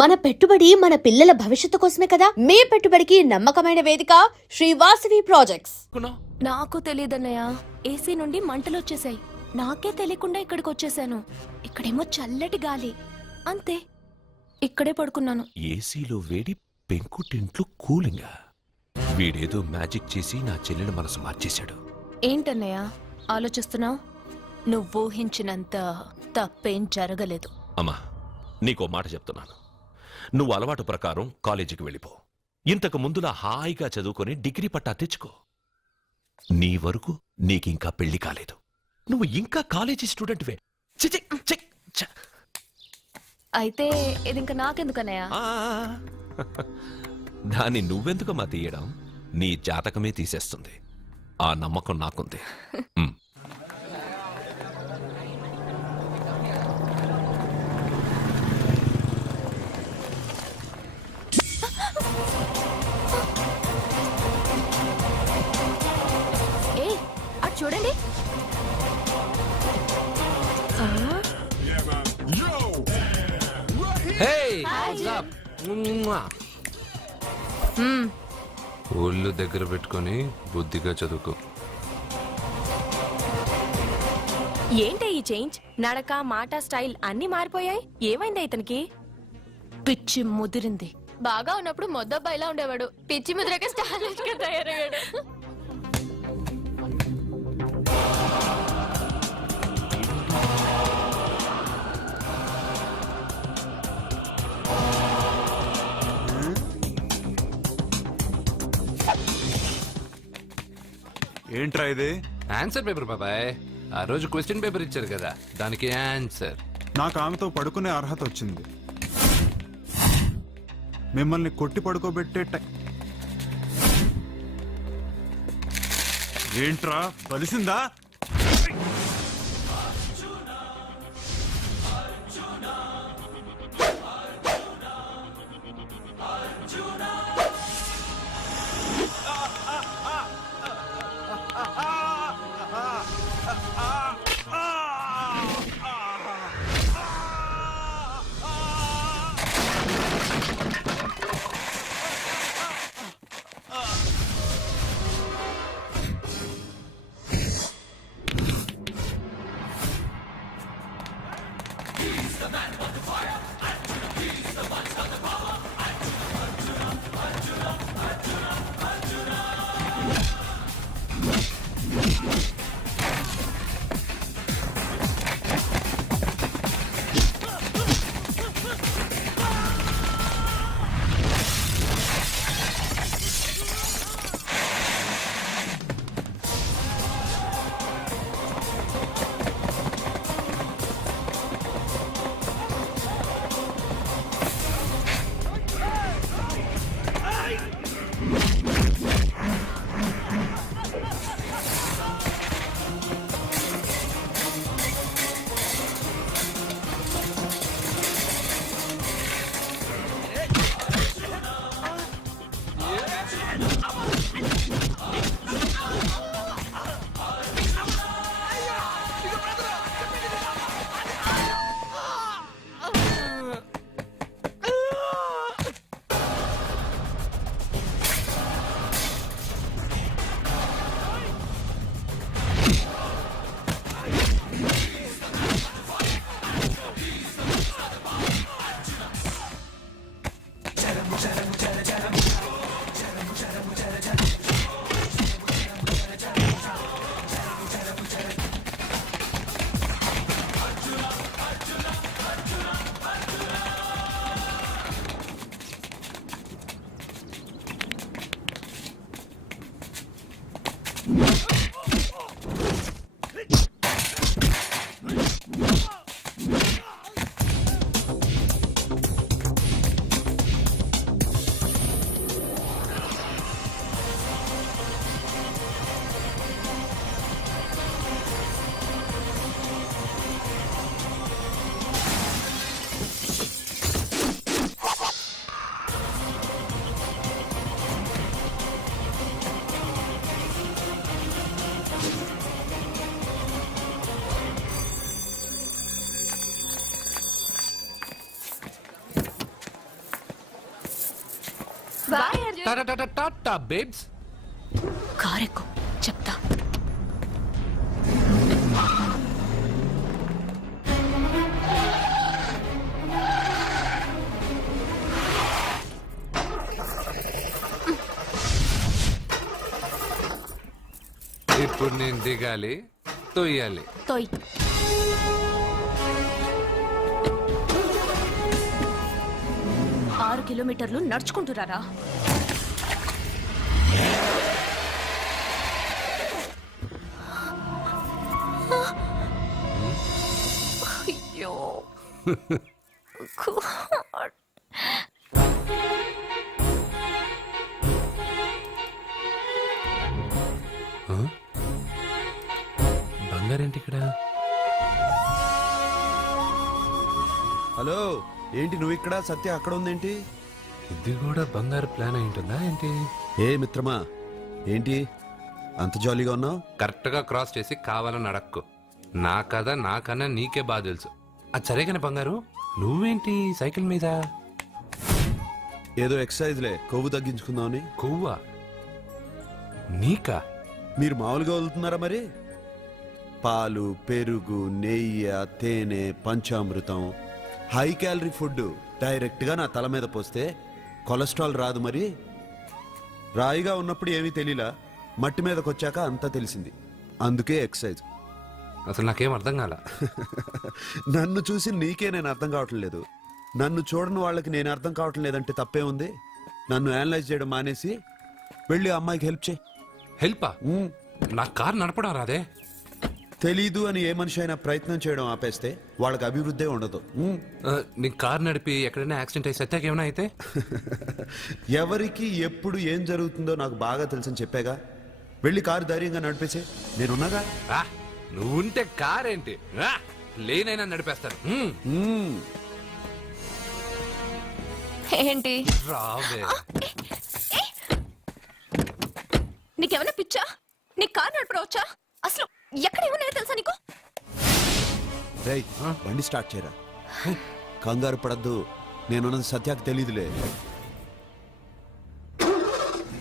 మన పెట్టుబడి మన పిల్లల భవిష్యత్తు కోసమే కదా. మీ పెట్టుబడికి నమ్మకమైన వేదిక శ్రీ వాసవి ప్రాజెక్ట్స్. నాకు తెలియదన్నయ్య, ఏసీ నుండి మంటలు వచ్చేసాయి. నాకే తెలియకుండా ఇక్కడికి వచ్చేసాను. ఇక్కడేమో చల్లటి గాలి, అంతే. ఇక్కడే పడుకున్నాను. ఏసీలో వేడి, పెంకుటింట్లో కూలింగా. వీడేదో మ్యాజిక్ చేసి నా చెల్లెల మనసు మార్చేశాడు. ఏంటన్నయ్య ఆలోచిస్తున్నావు? నువ్వు ఊహించినంత తప్పేం జరగలేదు. అమ్మా, నీకో మాట చెప్తున్నాను. నువ్వు అలవాటు ప్రకారం కాలేజీకి వెళ్ళిపో. ఇంతకు ముందులా హాయిగా చదువుకొని డిగ్రీ పట్టా తెచ్చుకో. నీ వరకు నీకింకా పెళ్లి కాలేదు. నువ్వు ఇంకా కాలేజీ స్టూడెంట్వే. అయితే ఇది ఇంకా నాకెందుకన్నయ్య? దాన్ని నువ్వెందుకమ్మా తీయడం? నీ జాతకమే తీసేస్తుంది. ఆ నమ్మకం నాకుంది. చూడండి. ఒళ్ళు దగ్గర పెట్టుకొని బుద్ధిగా చదువుకో. ఏంటి ఈ చేంజ్? నడక, మాట, స్టైల్ అన్ని మారిపోయాయి. ఏమైంది ఇతనికి? పిచ్చి ముదిరింది. బాగా ఉన్నప్పుడు మొద్దబ్బాయిలా ఉండేవాడు. పిచ్చి ముదిరక స్టైలిష్ గా తయారయ్యాడు. ఏంట్రా ఇది? ఆన్సర్ పేపర్ బాబాయ్. ఆ రోజు క్వశ్చన్ పేపర్ ఇచ్చారు కదా, దానికి ఆన్సర్. నాకు ఆమెతో పడుకునే అర్హత వచ్చింది. మిమ్మల్ని కొట్టి పడుకోబెట్టే ఏంట్రా బలిసిందా? టాటా బేబ్స్. కారెక్కు చెప్తా. ఇప్పుడు నేను దిగాలి, తొయ్యాలి. తోయ్. ఆరు కిలోమీటర్లు నడుచుకుంటురారా? అయ్యో బంగారేంటి ఇక్కడ? హలో, ఏంటి నువ్వు ఇక్కడ, సత్య అక్కడ ఉందేంటి? ఇది కూడా బంగారు ప్లాన్ అయి ఉంటుందా ఏంటి? ఏ మిత్రమా, ఏంటి అంత జాలీగా ఉన్నావు? కరెక్ట్ గా క్రాస్ చేసి కావాలని అడక్కు. నా కథ నాకన్నా నీకే బాగా తెలుసు. అది సరే కానీ బంగారు, నువ్వేంటి సైకిల్ మీద? ఏదో ఎక్సర్సైజ్లే, కొవ్వు తగ్గించుకుందామని. కొవ్వా? నీకా? మీరు మామూలుగా వదులుతున్నారా మరి? పాలు, పెరుగు, నెయ్యి, తేనె, panchamrutham, high calorie food direct గా నా తల మీద పోస్తే కొలెస్ట్రాల్ రాదు మరి. రాయిగా ఉన్నప్పుడు ఏమీ తెలియలా, మట్టి మీదకి వచ్చాక అంతా తెలిసింది. అందుకే ఎక్సర్సైజ్. అసలు నాకేం అర్థం కాల. నన్ను చూసి నీకే నేను అర్థం కావట్లేదు. నన్ను చూడని వాళ్ళకి నేను అర్థం కావటం లేదంటే తప్పే ఉంది. నన్ను అనలైజ్ చేయడం మానేసి వెళ్ళి ఆ అమ్మాయికి హెల్ప్ చేయి. హెల్పా? నా కార్ నడపడం రాదే. తెలీదు అని ఏ మనిషి అయినా ప్రయత్నం చేయడం ఆపేస్తే వాళ్ళకి అభివృద్ధి ఉండదు. నీ కార్ నడిపి ఎక్కడైనా యాక్సిడెంట్ అయి సత్యాకి ఏమైనా అయితే? ఎవరికి ఎప్పుడు ఏం జరుగుతుందో నాకు బాగా తెలుసని చెప్పాగా. వెళ్ళి కారు ధైర్యంగా నడిపేసే, నేనున్నాగా. ఆ, నువ్వుంటే కార్ ఏంటి, లేనైనా నడిపేస్తాను. ఏంటి? రావే. నీకేమైనా పిచ్చా? నీ కార్ నడపడవచ్చా? అసలు ఎక్కడ ఏమన్నా తెలుసా నీకు? రేయ్, బండి స్టార్ట్ చేయరా. కంగారు పడద్దు, నేనున్నది సత్యాకి తెలీదులే.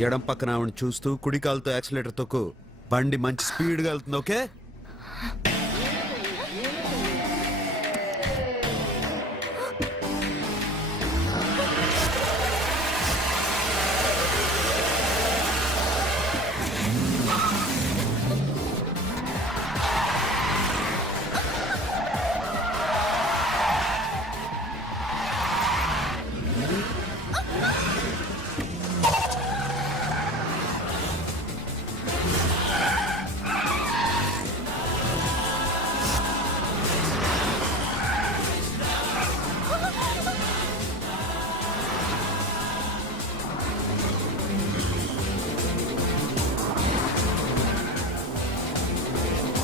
ఎడం పక్కన ఆవిడ చూస్తూ కుడి కాలుతో యాక్సిలేటర్ తొక్కు. బండి మంచి స్పీడ్గా వెళ్తుంది. ఓకే?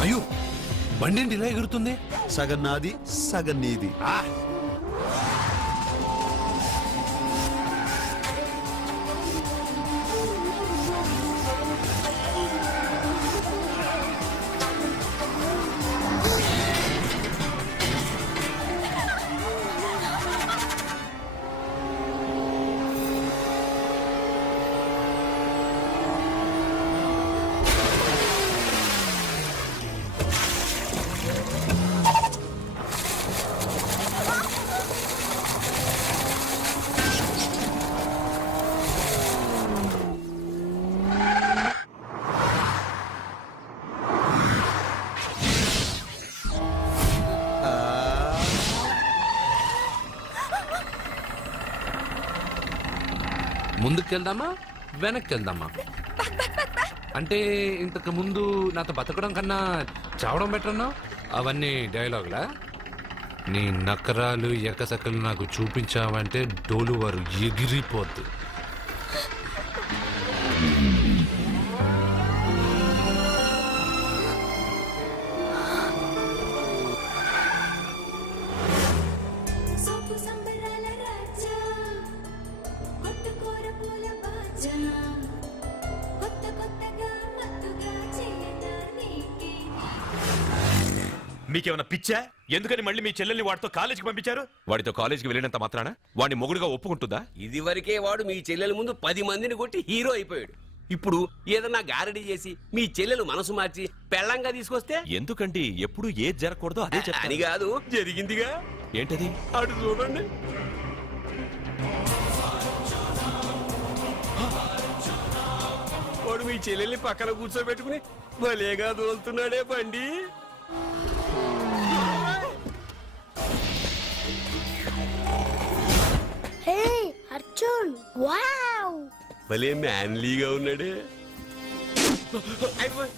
అయ్యో, బండి ఏంటి ఇలా ఎగురుతుంది? సగం నాది, సగం నీది. ముందుకెళ్దామా వెనక్కి వెళ్దామా? అంటే ఇంతకు ముందు నాతో బతకడం కన్నా చావడం బెటర్ అన్నావు. అవన్నీ డైలాగులా? నీ నకరాలు ఎకసకలు నాకు చూపించావంటే డోలు వారు ఎగిరిపోద్దు. మీకేమైనా పిచ్చా? ఎందుకని మళ్ళీ మీ చెల్లెల్ని వాడితో కాలేజీకి పంపించారు? వాడితో కాలేజీకి వెళ్ళినంత మాత్రాన వాడిని మొగుడుగా ఒప్పుకుంటుందా? ఇదివరకే వాడు మీ చెల్లెల ముందు 10 మందిని కొట్టి హీరో అయిపోయాడు. ఇప్పుడు ఏదన్నా గారడీ చేసి మీ చెల్లెలు మనసు మార్చి పెళ్ళంగా తీసుకొస్తే ఎందుకండి ఎప్పుడు ఏది జరగకూడదో అదే అని చెప్తాను. కాదు, జరిగిందిగా. ఏంటది? అటు చూడండి. వాడు మీ చెల్లెల్ని పక్కన కూర్చోబెట్టుకుని భలేగా దోలుతున్నాడే బండి. హే అర్జున్, వావ్! భలే మ్యాన్లీగా ఉన్నాడే. అయిపోయి.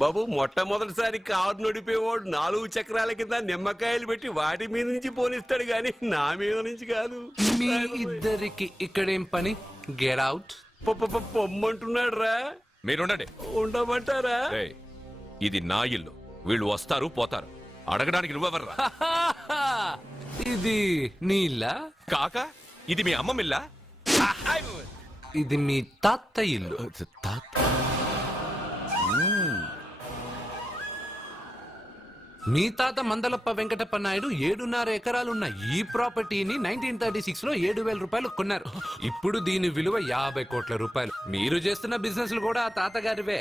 బాబు, మొట్టమొదటిసారి కారు నడిపేవాడు 4 చక్రాల కింద నిమ్మకాయలు పెట్టి వాటి మీద నుంచి పోనిస్తాడు గాని నా మీద నుంచి కాదు. మీ ఇద్దరికి ఇక్కడేం పని? Get out. పొమ్మంటున్నాడు రా. మీరుండండి. ఉండమంటారా? రేయ్, ఇది నా ఇల్లు. వీళ్ళు వస్తారు పోతారు. అడగడానికి నువ్వెవర్రా? ఇది నీళ్ళ? కాక ఇది మీ అమ్మ మిల్లా? ఇది మీ తాత ఇల్లు. మీ తాత మందలప్ప వెంకటప్ప నాయుడు 7.5 ఎకరాలున్న ఈ ప్రాపర్టీని 1936 లో 7,000 రూపాయలు కొన్నారు. ఇప్పుడు దీని విలువ 50 కోట్ల రూపాయలు. మీరు చేస్తున్న బిజినెస్లు కూడా ఆ తాతగారివే.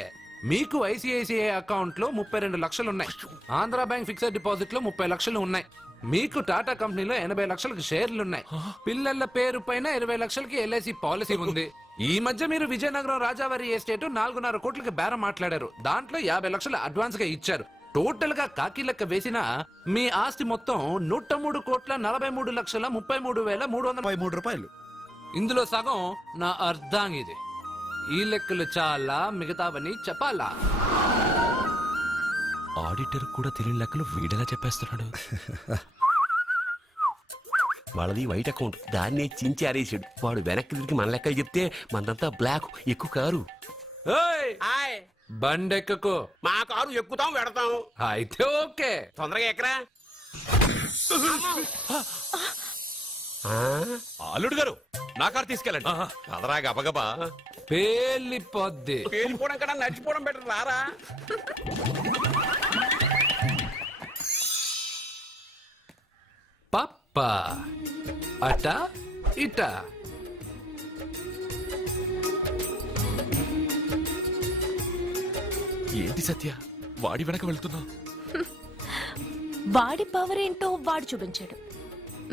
మీకు ఐసిఐసిఐ అకౌంట్ లో 32 లక్షలు ఉన్నాయి. ఆంధ్ర బ్యాంక్ ఫిక్స్డ్ డిపాజిట్ లో 30 లక్షలు ఉన్నాయి. మీకు టాటా కంపెనీలో 80 లక్షలకు షేర్లున్నాయి. పిల్లల పేరు పైన 20 లక్షలకి ఎల్ఐసి పాలసీ ఉంది. ఈ మధ్య మీరు విజయనగరం రాజావారి ఎస్టేట్ 4.5 కోట్లకి బేరం మాట్లాడారు. దాంట్లో 50 లక్షలు అడ్వాన్స్ గా ఇచ్చారు. టోటల్ గా కాకి లెక్క వేసిన మీ ఆస్తి మొత్తం 103,43,33,333 రూపాయలు. ఇందులో సగం నా అర్ధాంగిది. ఈ లెక్కలు చాలా, మిగతావని చెప్పాలా? ఆడిటర్ కూడా తెలియని లెక్కలు వీడేలా చెప్పేస్తున్నాడు. వాళ్ళది వైట్ అకౌంట్, దాన్నే చించి ఆరేసాడు. వాడు వెనక్కి తిరిగి మన లెక్క చెప్తే మనదంతా బ్లాక్. ఎక్కువ కారు. ఏయ్! బండెక్కకు. మా కారు ఎక్కుతాం పెడతాం. అయితే ఓకే. తొందరగా ఎక్కరా. అల్లుడు గారు, నా కారు తీసుకెళ్ళండి. అదరా గబగబా. పేలిపోద్ది. పేలిపోవడం కన్నా నడిచిపోవడం బెటర్. రారా. పప్ప అట ఇట. ఏంటి సత్య, వాడి వెనక వెళ్తున్నావు? వాడి పవర్ ఏంటో వాడు చూపించాడు.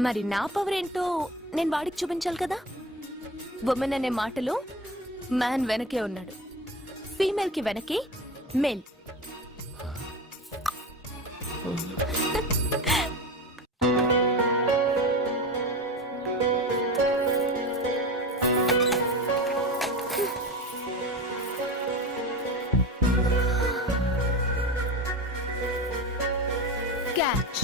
మరి నా పవర్ ఏంటో నేను వాడికి చూపించాలి కదా. ఉమెన్ అనే మాటలో మ్యాన్ వెనకే ఉన్నాడు. ఫీమేల్ కి వెనకే మేల్. క్యాచ్.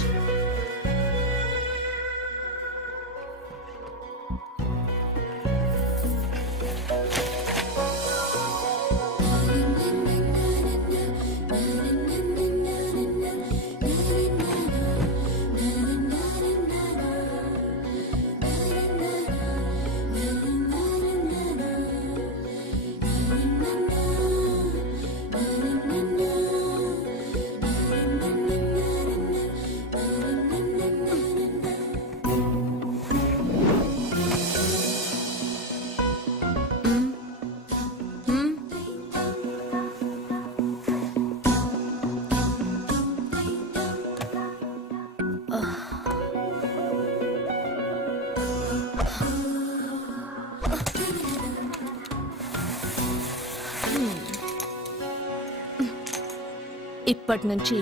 ఇప్పటి నుంచి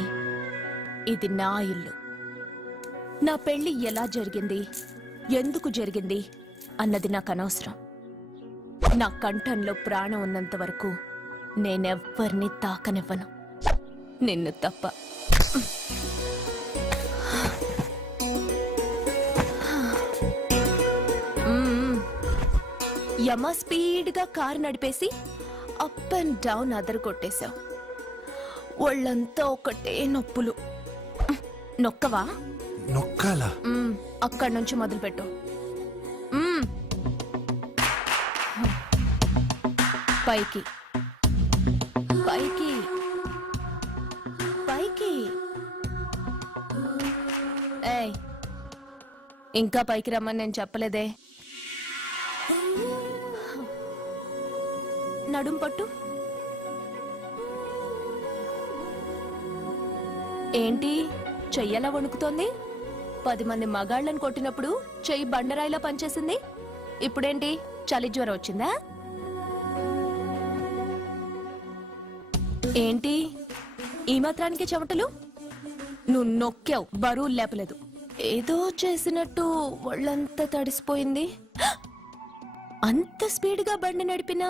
ఇది నా ఇల్లు. నా పెళ్లి ఎలా జరిగింది, ఎందుకు జరిగింది అన్నది నాకు అనవసరం. నా కంఠంలో ప్రాణం ఉన్నంత వరకు నేనెవ్వరిని తాకనివ్వను, నిన్ను తప్ప. యమ స్పీడ్గా కారు నడిపేసి అప్ అండ్ డౌన్ అదరు కొట్టేశావు. ఒళ్ళంతా ఒకటే నొప్పులు. నొక్కవా? నొక్కాలా? అక్కడి నుంచి మొదలుపెట్టు. పైకి పైకి పైకి. ఇంకా పైకి రమ్మని నేను చెప్పలేదే. నడుం పట్టు. ఏంటి చెయ్యలా వణుకుతోంది? 10 మంది మగాళ్ళని కొట్టినప్పుడు చెయ్యి బండరాయిలా పనిచేసింది. ఇప్పుడేంటి చలి జ్వరం వచ్చిందా? ఏంటి ఈ మాత్రానికి చెమటలు? నువ్వు నొక్కావు, బరువు లేపలేదు. ఏదో చేసినట్టు ఒళ్ళంతా తడిసిపోయింది. అంత స్పీడ్గా బండి నడిపినా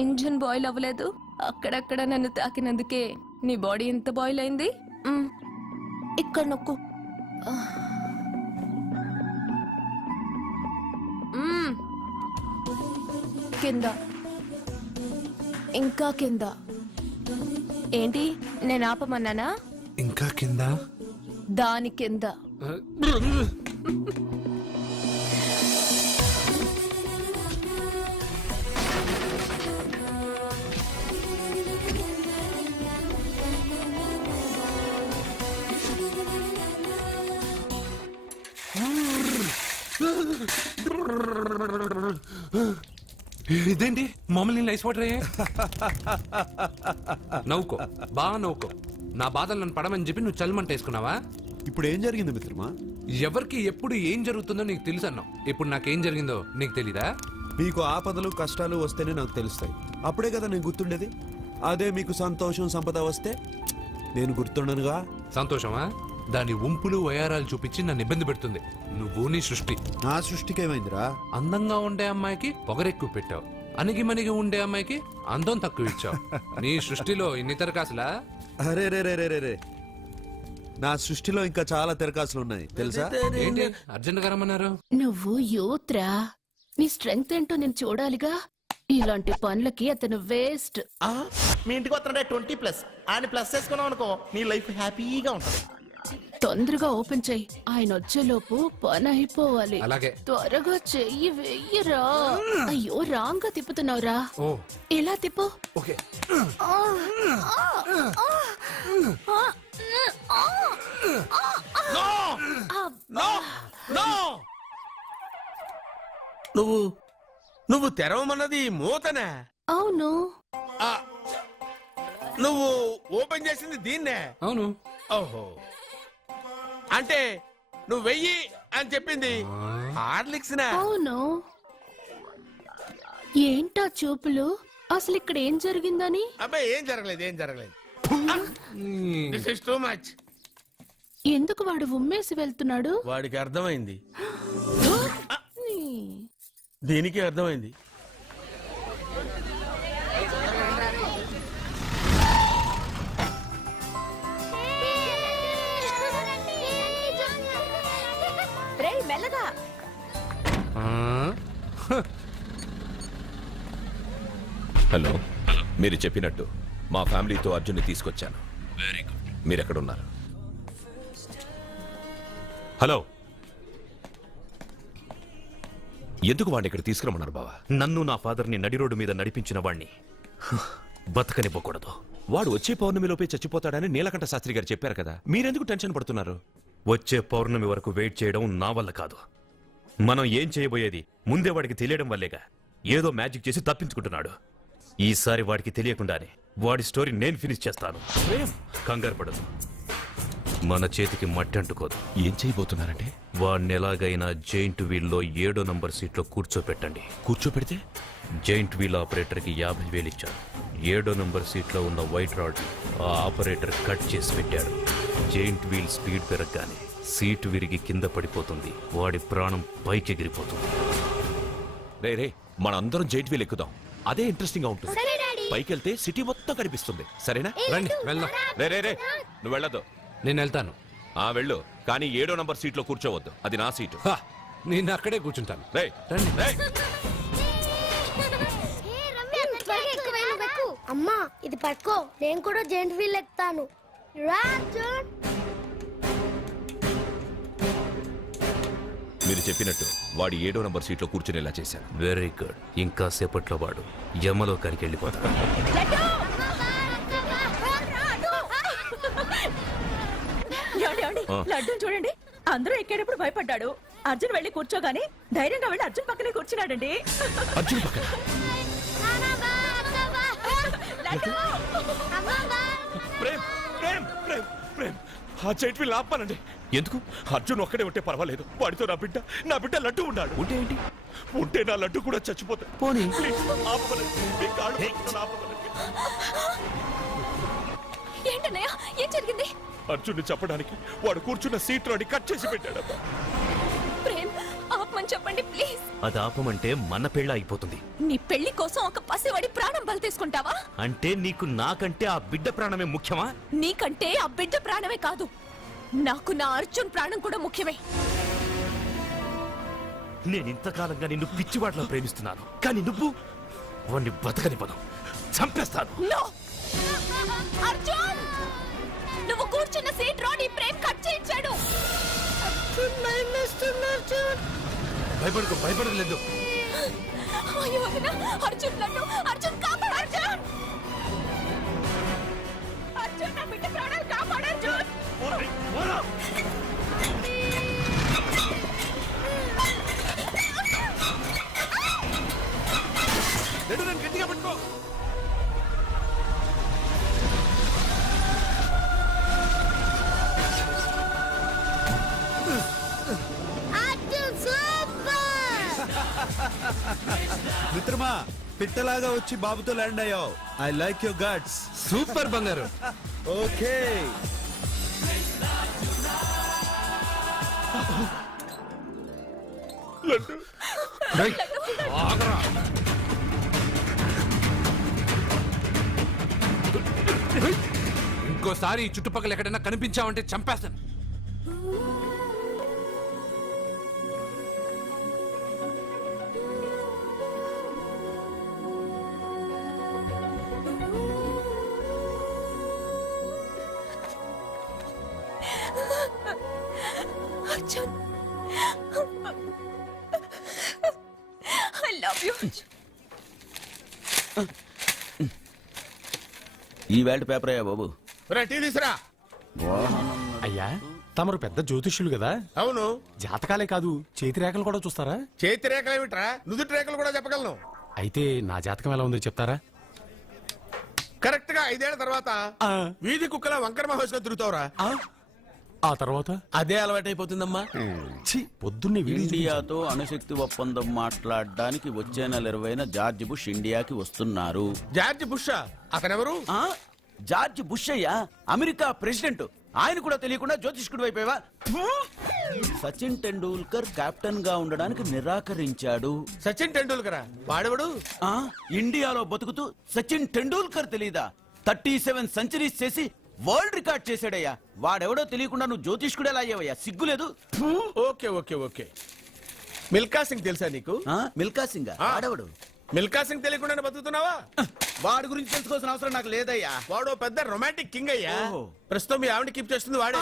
ఇంజిన్ బాయిల్ అవ్వలేదు. అక్కడక్కడ నన్ను తాకినందుకే నీ బాడీ ఎంత బాయిల్ అయింది. ఇక్కడ నొక్కు. కింద, ఇంకా కింద. ఏంటి నేను ఆపమన్నానా? ఇంకా కింద. దాని కింద. ఇదేంటి మమ్మల్ని ఐస్ వాటర్ అయ్యే? నవ్వుకో, బాగా నవ్వుకో. నా బాధలు నన్ను పడమని చెప్పి నువ్వు చల్మంట వేసుకున్నావా? ఇప్పుడు ఏం జరిగింది మిత్రమా? ఎవరికి ఎప్పుడు ఏం జరుగుతుందో నీకు తెలుసు అన్నావు. ఇప్పుడు నాకేం జరిగిందో నీకు తెలీదా? మీకు ఆపదలు కష్టాలు వస్తేనే నాకు తెలుస్తాయి. అప్పుడే కదా నేను గుర్తుండేది. అదే మీకు సంతోషం సంపద వస్తే నేను గుర్తుండనుగా. సంతోషమా? దాని ఉంపులు వయారాలు చూపించి నన్ను ఇబ్బంది పెడుతుంది. నువ్వు నీ సృష్టి. నా సృష్టికి ఏమైందిరా? అందంగా ఉండే అమ్మాయికి పొగరెక్కువ పెట్టావు, అణిగి మణిగి ఉండే అమ్మాయికి అందం తక్కువ ఇచ్చావు. నీ సృష్టిలో ఇన్ని తరకాసులా? అరే రే రే రే రే, నా సృష్టిలో ఇంకా చాలా తెరకాసులు ఉన్నాయి తెలుసా? ఏంటి అర్జెంట్ గా రమ్మన్నారు? నువ్వు యూత్రా, నీ స్ట్రెంగ్త్ ఏంటో నేను చూడాలిగా. ఇలాంటి పనులకి అతను వేస్ట్. మీ ఇంటికి వస్తున్నాడే 20+ ఆయన ప్లస్ చేసుకున్నావు అనుకో నీ లైఫ్ హ్యాపీగా ఉంటుంది. తొందరగా ఓపెన్ చెయ్యి, ఆయన వచ్చేలోపు పని అయిపోవాలి. అలాగే. త్వరగా చెయ్యి వెయ్యరా. అయ్యో రాంగ్ గా తిప్పుతున్నావురా. ఓ ఎలా తిప్పు. ఓకే. నువ్వు తెరవమన్నది మూతనే. అవును. నువ్వు ఓపెన్ చేసింది దీన్నే. అవును. ఓహో, అంటే నువ్వు వెయ్యి అని చెప్పింది హార్లిక్స్ నా? అవును. ఏంటా చూపులు? అసలు ఇక్కడ ఏం జరిగిందని? అబ్బాయి ఏం జరగలేదు. This is too much. ఎందుకు వాడు ఉమ్మేసి వెళ్తున్నాడు? వాడికి అర్థమైంది, దీనికి అర్థమైంది. మెల్లగా. హలో, మీరు చెప్పినట్టు మా ఫ్యామిలీతో అర్జున్ని తీసుకొచ్చాను. Very good. మీరెక్కడున్నారు? హలో, ఎందుకు వాడిని ఇక్కడ తీసుకురమ్మన్నారు బావా? నన్ను నా ఫాదర్ని నడి రోడ్డు మీద నడిపించిన వాణ్ణి బతకనివ్వకూడదు. వాడు వచ్చే పౌర్ణమిలోపే చచ్చిపోతాడని నీలకంఠ శాస్త్రి గారు చెప్పారు కదా, మీరెందుకు టెన్షన్ పడుతున్నారు? వచ్చే పౌర్ణమి వరకు వెయిట్ చేయడం నా వల్ల కాదు. మనం ఏం చేయబోయేది ముందే వాడికి తెలియడం వల్లేగా. ఏదో మ్యాజిక్ చేసి తప్పించుకుంటున్నాడు. ఈసారి వాడికి తెలియకుండానే వాడి స్టోరీ నేను ఫినిష్ చేస్తాను. కంగారు పడదు, మన చేతికి మట్టి అంటుకోదు. ఏం చేయబోతున్నారంటే? వాడిని ఎలాగైనా జైంట్ వీల్లో 7వ నంబర్ సీట్లో కూర్చోపెట్టండి. కూర్చోపెడితే జైంట్ వీల్ ఆపరేటర్కి 50,000 ఇచ్చారు. 7వ నంబర్ సీట్లో ఉన్న వైట్ రాడ్ ఆ ఆపరేటర్ కట్ చేసి పెట్టాడు. జైంట్ వీల్ స్పీడ్ పెరగగానే సీటు విరిగి కింద పడిపోతుంది. వాడి ప్రాణం పైకి ఎగిరిపోతుంది. రే మనందరం జైంట్ వీల్ ఎక్కుదాం. అదే ఇంట్రెస్టింగ్ గా ఉంటుంది. సరే డాడీ. పైకెళ్తే సిటీ మొత్తం కనిపిస్తుంది. సరేనా? రండి వెళ్దాం. రే నువ్వు వెళ్ళదు. నేను వెళ్తాను. వెళ్ళు, కానీ 7వ నంబర్ సీట్లో కూర్చోవద్దు. అది నా సీటు. హా, నేను అక్కడే కూర్చుంటాను. రేయ్, రండి. రేయ్. అమ్మా ఇది పట్టుకో, నేను కూడా జెంట్ వీల్ ఎక్కుతాను. రా అర్జున్. మీరు చెప్పినట్టు వాడి 7వ నంబర్ సీట్లో కూర్చునేలా చేశాను. Very good. ఇంకా సేపట్లో వాడు యమలోకానికి వెళ్ళిపోతాడు. లడ్డు చూడండి, అందరూ ఎక్కేటప్పుడు భయపడ్డాడు. అర్జున్ వెళ్ళి కూర్చోగానే ధైర్యంగా వెళ్ళి అర్జున్ పక్కనే కూర్చున్నాడండి. అర్జున్ పక్కన ప్రేమ్ ప్రేమ్ ప్రేమ్ ప్రేమ్ ఆ చైట్ ఆపానండి. ఎందుకు? అర్జున్ ఒక్కడే ఉంటే పర్వాలేదు, వాడితో నా బిడ్డ లడ్డు ఉన్నాడు. ఉంటే ఏంటి? ఉంటే నా లడ్డు కూడా చచ్చిపోతాడు. పోనీ ఏంటన్నయ్య ఏం జరిగింది? అర్జున్ చెప్పడానికి వాడు కూర్చున్న సీట్ లోని కట్ చేసి పెట్టాడు. ప్రేమ్ ఆపమని చెప్పండి ప్లీజ్. అది ఆపమంటే మన పెళ్ళ అయిపోతుంది. నీ పెళ్లి కోసం ఒక పసివాడి ప్రాణం బలి తీసుకుంటావా? అంటే నీకు నాకంటే ఆ బిడ్డ ప్రాణమే ముఖ్యమా? నీకంటే ఆ బిడ్డ ప్రాణమే కాదు, నాకు నా అర్జున్ ప్రాణం కూడా ముఖ్యమే. నేను ఇంతకాలంగా నిన్ను పిచ్చివాడలో ప్రేమిస్తున్నాను, కానీ నువ్వు వాణ్ణి బతకనివ్వను, చంపేస్తాను. నో అర్జున్, నువ్వు కూర్చున్న సీట్ రోడ్ ఈ ప్రేమ్ కట్ చేయించాడు. భయపడుకో, భయపడలేదు. అయ్యో వదినా, అర్జున్ లడ్డు, అర్జున్ కాపాడు అర్జున్. అర్జున్ నా బిడ్డ ప్రాణాలు కాపాడు అర్జున్. గట్టిగా పట్టుకో. మిత్రమా, పిట్టలాగా వచ్చి బాబుతో ల్యాండ్ అయ్యావు. I like your guts. Super బంగారు. ఓకే, రేయ్, ఆగరా. రేయ్, ఇంకోసారి ఈ చుట్టుపక్కల ఎక్కడైనా కనిపించావంటే చంపేస్తాను. Arjun, I love you. ఈ వేల్ట్ పేపర్ అయ్యా బాబు. అయ్యా, తమరు పెద్ద జ్యోతిష్యులు కదా? అవును. జాతకాలే కాదు, చేతి రేఖలు కూడా చూస్తారా? చేతి రేఖలు ఏమిట్రా, నుదుటి రేఖలు కూడా చెప్పగలను. అయితే నా జాతకం ఎలా ఉందో చెప్తారా? కరెక్ట్ గా 5 ఏళ్ల తర్వాత వీధి కుక్కల వంకర మహోత్సవం తిరుగుతావురా. ఆ తర్వాత అదే అలవాటైపోతుందమ్మా. ఛీ, పొద్దున్నే వీడియో ఇండియాతో అణుశక్తి ఒప్పందం మాట్లాడడానికి వచ్చే నెల 20న జార్జ్ బుష్ ఇండియాకి వస్తున్నారు. జార్జ్ బుష్ అతనెవరు? జార్జ్ బుష్ అయ్యా, అమెరికా ప్రెసిడెంట్. ఆయన కూడా తెలియకుండా జ్యోతిష్కుడు వైపోయావా? సచిన్ టెండూల్కర్ కెప్టెన్ గా ఉండడానికి నిరాకరించాడు. సచిన్ టెండూల్కర్ వాడెవడు? ఇండియాలో బతుకుతూ సచిన్ టెండూల్కర్ తెలీదా? 37 సెంచరీస్ చేసి వరల్డ్ రికార్డ్ చేశాడయ్యా. వాడెవడో తెలియకుండా నువ్వు జ్యోతిష్కుడు ఎలా అయ్యావయ్యా? సిగ్గులేదు. Okay okay okay. Milkha Singh తెలుసా నీకు? మిల్కా సింగ్ వాడెవడు? మిల్కా సింగ్ తెలియకుండా బతుకుతున్నావా? వాడి గురించి తెలుసుకోవాల్సిన అవసరం నాకు లేదయ్యా. వాడు పెద్ద రొమాంటిక్ కింగ్ అయ్యా. ప్రస్తుతం మీ ఆవిడ కీప్ చేస్తుంది వాడే.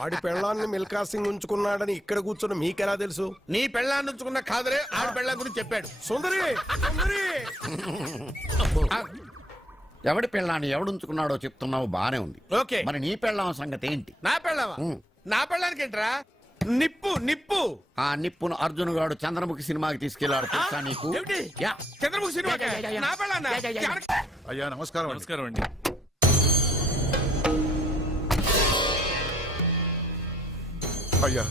వాడి పెళ్ళాన్ని మిల్కా సింగ్ ఉంచుకున్నాడని ఇక్కడ కూర్చున్న మీకెలా తెలుసు? నీ పెళ్ళాన్ని ఉంచుకున్న కాదరే ఆడి పెళ్ళాం గురించి చెప్పాడు. సుందరి, సుందరి. ఎవడి పెళ్ళాన్ని ఎవడుంచుకున్నాడో చెప్తున్నావు, బానే ఉంది. ఓకే, మరి నీ పెళ్ళాం సంగతి ఏంటి? నా పెళ్ళావా? నా పెళ్ళానికి ఏంట్రా? నిప్పు నిప్పు. ఆ నిప్పును అర్జున్ గాడు చంద్రముఖి సినిమాకి తీసుకెళ్లాడు. తెలుసా నీకు? చంద్రముఖి సినిమా నా పెళ్ళాన్నా? అయ్యా నమస్కారం. నమస్కారం అండి. అయ్యా,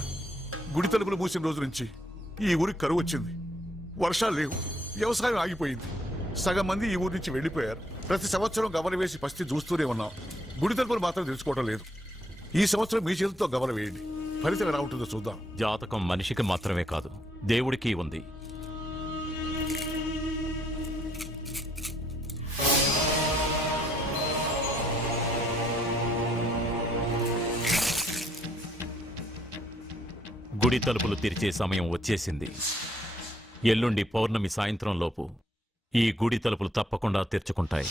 గుడి తలుపులు మూసిన రోజు నుంచి ఈ ఊరికి కరువు వచ్చింది. వర్షాలు లేవు, వ్యవసాయం ఆగిపోయింది. సగం మంది ఈ ఊరి నుంచి వెళ్లిపోయారు. ప్రతి సంవత్సరం గమన వేసి పరిస్థితి చూస్తూనే ఉన్నాం. గుడి తలుపులు మాత్రం తెలుసుకోవడం లేదు. ఈ సంవత్సరం మీ చేతితో గమన వేయండి, ఫలితం ఎలా ఉంటుందో చూద్దాం. జాతకం మనిషికి మాత్రమే కాదు, దేవుడికి ఉంది. గుడి తలుపులు తెరిచే సమయం వచ్చేసింది. ఎల్లుండి పౌర్ణమి సాయంత్రం లోపు ఈ గుడి తలుపులు తప్పకుండా తెరుచుకుంటాయి.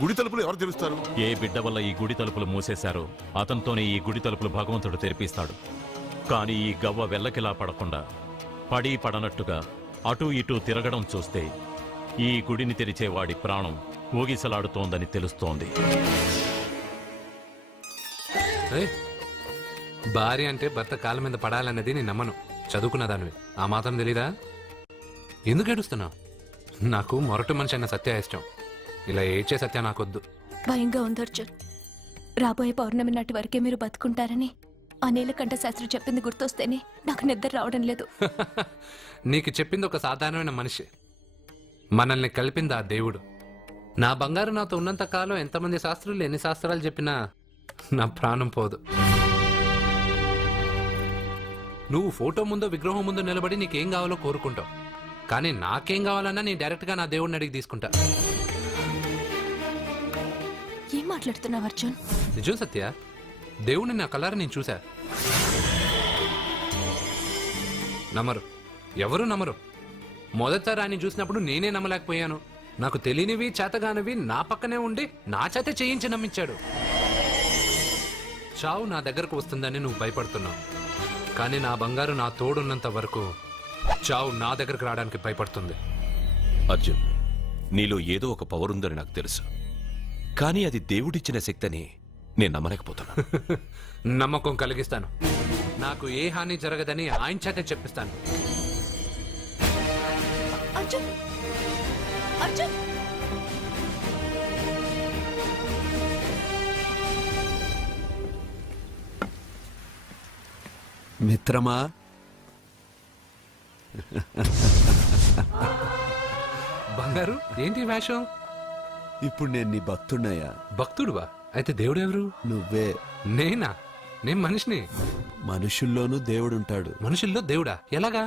గుడి తలుపులు ఎవరు తెరుస్తారు? ఏ బిడ్డ వల్ల ఈ గుడి తలుపులు మూసేశారో అతనితోనే ఈ గుడి తలుపులు భగవంతుడు తెరిపిస్తాడు. కానీ ఈ గవ్వ వెల్లకిలా పడకుండా పడి పడనట్టుగా అటూ ఇటూ తిరగడం చూస్తే ఈ గుడిని తెరిచే వాడి ప్రాణం ఊగిసలాడుతోందని తెలుస్తోంది. భార్య అంటే భర్త కాళ్ళ మీద పడాలన్నది నేను నమ్మను. చదువుకున్న దానివి ఆ మాత్రం తెలీదా? ఎందుకు ఏడుస్తున్నావు? నాకు మొరటి మనిషి అన్న సత్య ఇష్టం. ఇలా ఏడ్చే సత్య నాకొద్దు. భయంగా ఉంది అర్జున్. రాబోయే పౌర్ణమి నాటి వరకే మీరు బతుకుంటారని ఆ నీలకంఠ శాస్త్రి చెప్పింది గుర్తొస్తేనే నాకు నిద్ర రావడం లేదు. నీకు చెప్పింది ఒక సాధారణమైన మనిషి, మనల్ని కలిపింది ఆ దేవుడు. నా బంగారు నాతో ఉన్నంత కాలం ఎంతమంది శాస్త్రులు ఎన్ని శాస్త్రాలు చెప్పినా నా ప్రాణం పోదు. నువ్వు ఫోటో ముందో విగ్రహం ముందో నిలబడి నీకేం కావాలో కోరుకుంటావు, కానీ నాకేం కావాలన్నా నేను డైరెక్ట్గా నా దేవుడిని అడిగి తీసుకుంటా. ఏం మాట్లాడుతున్నావు అర్జున్? నిజం సత్య, దేవుడిని నా కళ్ళారా నేను చూశా. నమ్మరు, ఎవరు నమ్మరు. మొదటిసారి ఆయన చూసినప్పుడు నేనే నమ్మలేకపోయాను. నాకు తెలియనివి చేతగానివి నా పక్కనే ఉండి నా చేత చేయించి నమ్మించాడు. చావు నా దగ్గరకు వస్తుందని నువ్వు భయపడుతున్నావు, కానీ నా బంగారు నా తోడున్నంత వరకు చావు నా దగ్గరకు రావడానికి భయపడుతుంది. అర్జున్, నీలో ఏదో ఒక పవర్ ఉందని నాకు తెలుసు, కానీ అది దేవుడిచ్చిన శక్తి అని నేను నమ్మలేకపోతున్నా. నమ్మకం కలిగిస్తాను. నాకు ఏ హాని జరగదని ఆయన చేత చెప్పిస్తాను. అర్జున్, అర్జున్, మిత్రమా, బంగారు ఏంటి వేషం? ఇప్పుడు నేను నీ భక్తున్నయ్యా. భక్తుడువా? అయితే దేవుడు ఎవరు? నువ్వే. నేనా? నేను మనిషిని. మనుషుల్లోనూ దేవుడుంటాడు. మనుషుల్లో దేవుడా? ఎలాగా?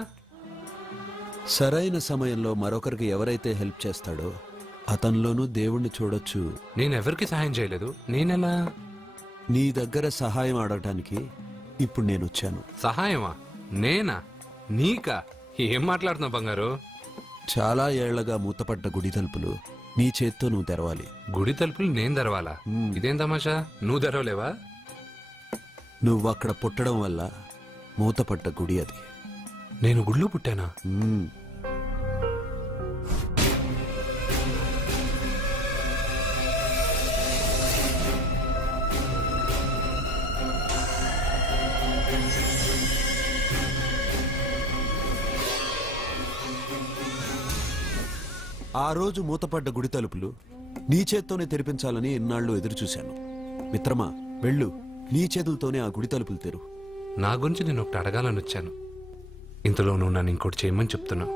సరైన సమయంలో మరొకరికి ఎవరైతే హెల్ప్ చేస్తాడో అతనిలోనూ దేవుణ్ణి చూడొచ్చు. నేనెవరికి సహాయం చేయలేదు, నేనెలా? నీ దగ్గర సహాయం అడగటానికి ఇప్పుడు నేను వచ్చాను. సహాయమా? నేనా? నీకా? ఏం మాట్లాడుతున్నావు బంగారు? చాలా ఏళ్లగా మూతపడ్డ గుడి తలుపులు నీ చేత్తో నువ్వు తెరవాలి. గుడి తలుపులు నేను తెరవాలా? ఇదేం తమాషా? నువ్వు తెరవలేవా? నువ్వు అక్కడ పుట్టడం వల్ల మూతపడ్డ గుడి అది. నేను గుడిలో పుట్టానా? మ్మ్. ఆ రోజు మూతపడ్డ గుడి తలుపులు నీ చేత్తోనే తెరిపించాలని ఇన్నాళ్ళు ఎదురుచూశాను. మిత్రమా, వెళ్ళు, నీ చేతులతోనే ఆ గుడి తలుపులు తెరు. నా గురించి నేను ఒకటి అడగాలని వచ్చాను. ఇంతలో నువ్వు నన్ను ఇంకోటి చేయమని చెప్తున్నావు.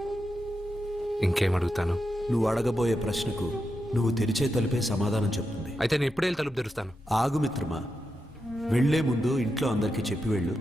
ఇంకేం అడుగుతాను? నువ్వు అడగబోయే ప్రశ్నకు నువ్వు తెరిచే తలుపే సమాధానం చెప్తుంది. అయితే నేను ఇప్పుడే వెళ్ళి తలుపు తెరుస్తాను. ఆగు మిత్రమా, వెళ్లే ముందు ఇంట్లో అందరికీ చెప్పి వెళ్ళు.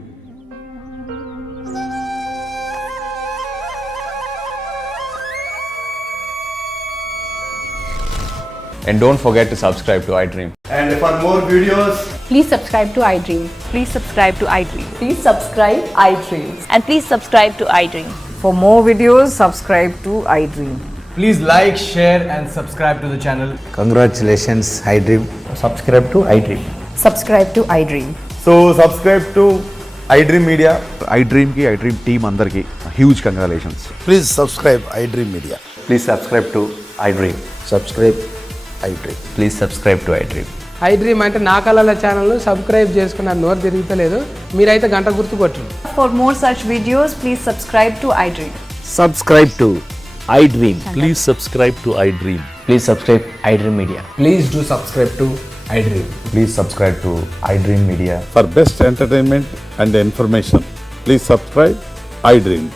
And don't forget to subscribe to iDream. And for more videos, Please subscribe to iDream. Please subscribe to iDream. Please subscribe iDream. And please subscribe to iDream. For more videos, subscribe to iDream. please like, share and subscribe to the channel. Congratulations, iDream. Subscribe to iDream. Subscribe to iDream. So subscribe to iDream Media. iDream ki iDream team andarki huge congratulations. Please subscribe iDream Media. Please subscribe to iDream. Subscribe iDream. Please subscribe to iDream. iDream అంటే నా కళల channel subscribe చేసుకున్న నోరు తిరుగుతలేదు. మీరైతే గంట గుర్తు కొట్టండి. For more such videos, please subscribe to iDream. Subscribe to iDream. Please subscribe to iDream. Please subscribe iDream Media. Please do subscribe to iDream. Please subscribe to iDream Media. For best entertainment and information, please subscribe iDream.